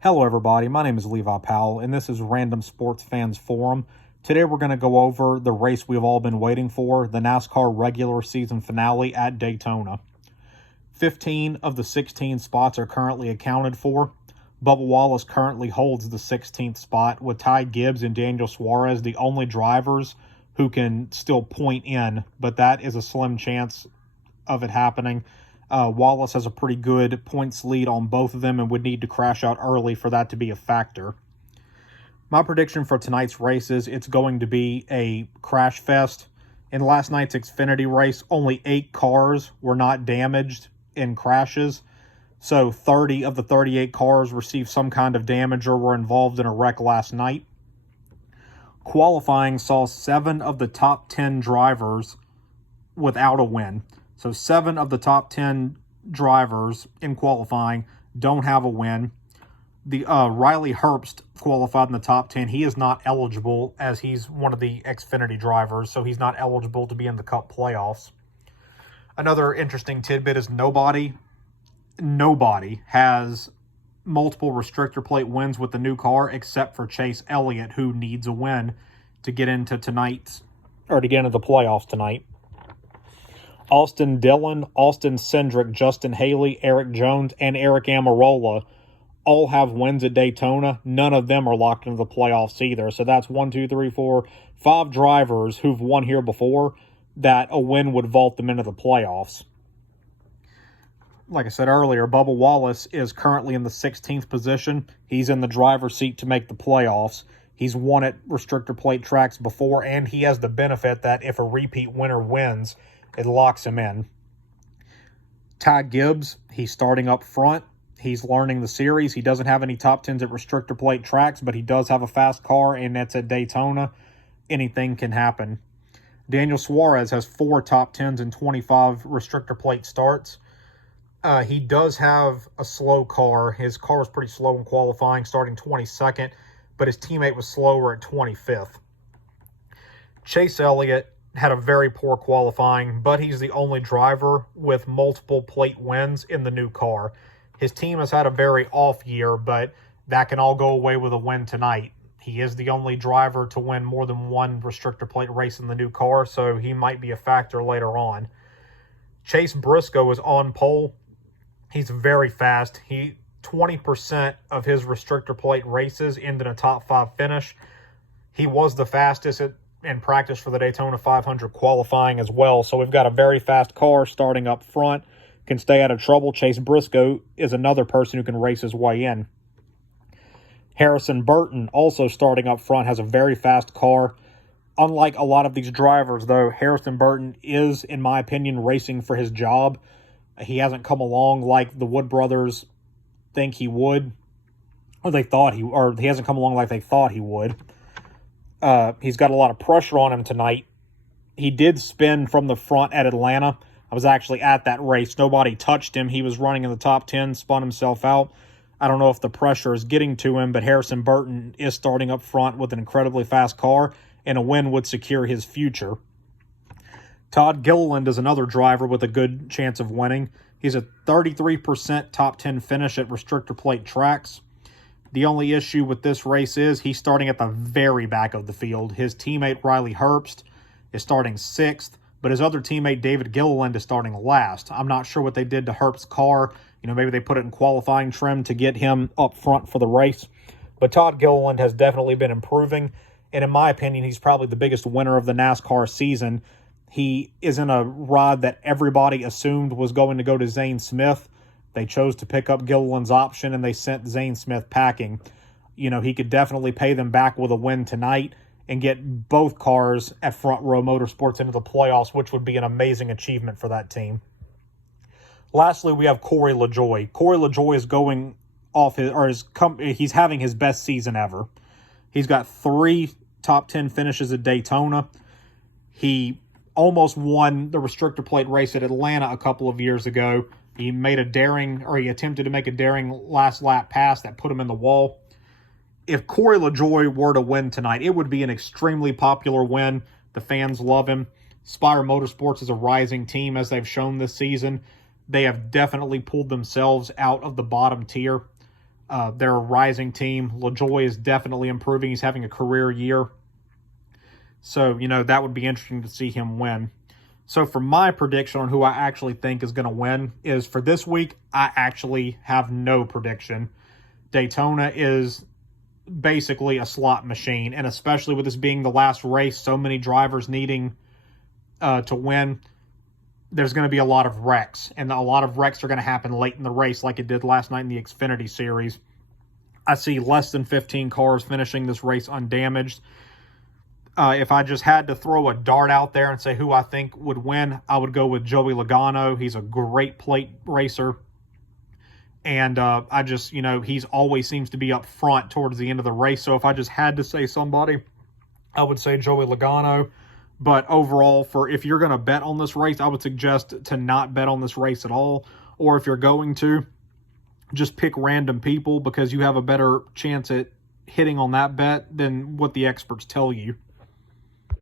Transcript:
Hello everybody, my name is Levi Powell and this is Random Sports Fans Forum. Today we're going to go over the race we've all been waiting for, the NASCAR regular season finale at Daytona. 15 of the 16 spots are currently accounted for. Bubba Wallace currently holds the 16th spot with Ty Gibbs and Daniel Suarez the only drivers who can still point in, but that is a slim chance of it happening. Wallace has a pretty good points lead on both of them and would need to crash out early for that to be a factor. My prediction for tonight's race is it's going to be a crash fest. In last night's Xfinity race, only 8 cars were not damaged in crashes. So 30 of the 38 cars received some kind of damage or were involved in a wreck last night. Qualifying saw 7 of the top 10 drivers without a win. So 7 of the top 10 drivers in qualifying don't have a win. The Riley Herbst qualified in the top 10. He is not eligible as he's one of the Xfinity drivers, so he's not eligible to be in the Cup playoffs. Another interesting tidbit is nobody has multiple restrictor plate wins with the new car except for Chase Elliott, who needs a win to get into the playoffs tonight. Austin Dillon, Austin Cindric, Justin Haley, Eric Jones, and Eric Almirola all have wins at Daytona. None of them are locked into the playoffs either. So that's 5 drivers who've won here before that a win would vault them into the playoffs. Like I said earlier, Bubba Wallace is currently in the 16th position. He's in the driver's seat to make the playoffs. He's won at restrictor plate tracks before, and he has the benefit that if a repeat winner wins, it locks him in. Ty Gibbs, he's starting up front. He's learning the series. He doesn't have any top 10s at restrictor plate tracks, but he does have a fast car, and that's at Daytona. Anything can happen. Daniel Suarez has 4 top 10s and 25 restrictor plate starts. He does have a slow car. His car was pretty slow in qualifying, starting 22nd, but his teammate was slower at 25th. Chase Elliott had a very poor qualifying, but he's the only driver with multiple plate wins in the new car. His team has had a very off year, but that can all go away with a win tonight. He is the only driver to win more than one restrictor plate race in the new car, so he might be a factor later on. Chase Briscoe is on pole. He's very fast. 20% of his restrictor plate races end in a top 5 finish. He was the fastest in practice for the Daytona 500 qualifying as well. So we've got a very fast car starting up front, can stay out of trouble. Chase Briscoe is another person who can race his way in. Harrison Burton, also starting up front, has a very fast car. Unlike a lot of these drivers, though, Harrison Burton is, in my opinion, racing for his job. He hasn't come along like the Wood brothers think he would, or he hasn't come along like they thought he would. He's got a lot of pressure on him tonight. He did spin from the front at Atlanta. I was actually at that race. Nobody touched him. He was running in the top 10, spun himself out. I don't know if the pressure is getting to him, but Harrison Burton is starting up front with an incredibly fast car, and a win would secure his future. Todd Gilliland is another driver with a good chance of winning. He's a 33% top 10 finish at restrictor plate tracks. The only issue with this race is he's starting at the very back of the field. His teammate Riley Herbst is starting 6th, but his other teammate David Gilliland is starting last. I'm not sure what they did to Herbst's car. Maybe they put it in qualifying trim to get him up front for the race. But Todd Gilliland has definitely been improving, and in my opinion, he's probably the biggest winner of the NASCAR season. He is in a rod that everybody assumed was going to go to Zane Smith. They chose to pick up Gilliland's option, and they sent Zane Smith packing. He could definitely pay them back with a win tonight and get both cars at Front Row Motorsports into the playoffs, which would be an amazing achievement for that team. Lastly, we have Corey LaJoie. Corey LaJoie is going off he's having his best season ever. He's got 3 top 10 finishes at Daytona. He almost won the restrictor plate race at Atlanta a couple of years ago. He attempted to make a daring last lap pass that put him in the wall. If Corey LaJoie were to win tonight, it would be an extremely popular win. The fans love him. Spire Motorsports is a rising team, as they've shown this season. They have definitely pulled themselves out of the bottom tier. They're a rising team. LaJoie is definitely improving. He's having a career year. So, that would be interesting to see him win. So for my prediction on who I actually think is going to win is for this week, I actually have no prediction. Daytona is basically a slot machine, and especially with this being the last race, so many drivers needing to win, there's going to be a lot of wrecks, and a lot of wrecks are going to happen late in the race like it did last night in the Xfinity Series. I see less than 15 cars finishing this race undamaged. If I just had to throw a dart out there and say who I think would win, I would go with Joey Logano. He's a great plate racer. And he's always seems to be up front towards the end of the race. So if I just had to say somebody, I would say Joey Logano. But overall, if you're going to bet on this race, I would suggest to not bet on this race at all. Or if you're going to, just pick random people because you have a better chance at hitting on that bet than what the experts tell you.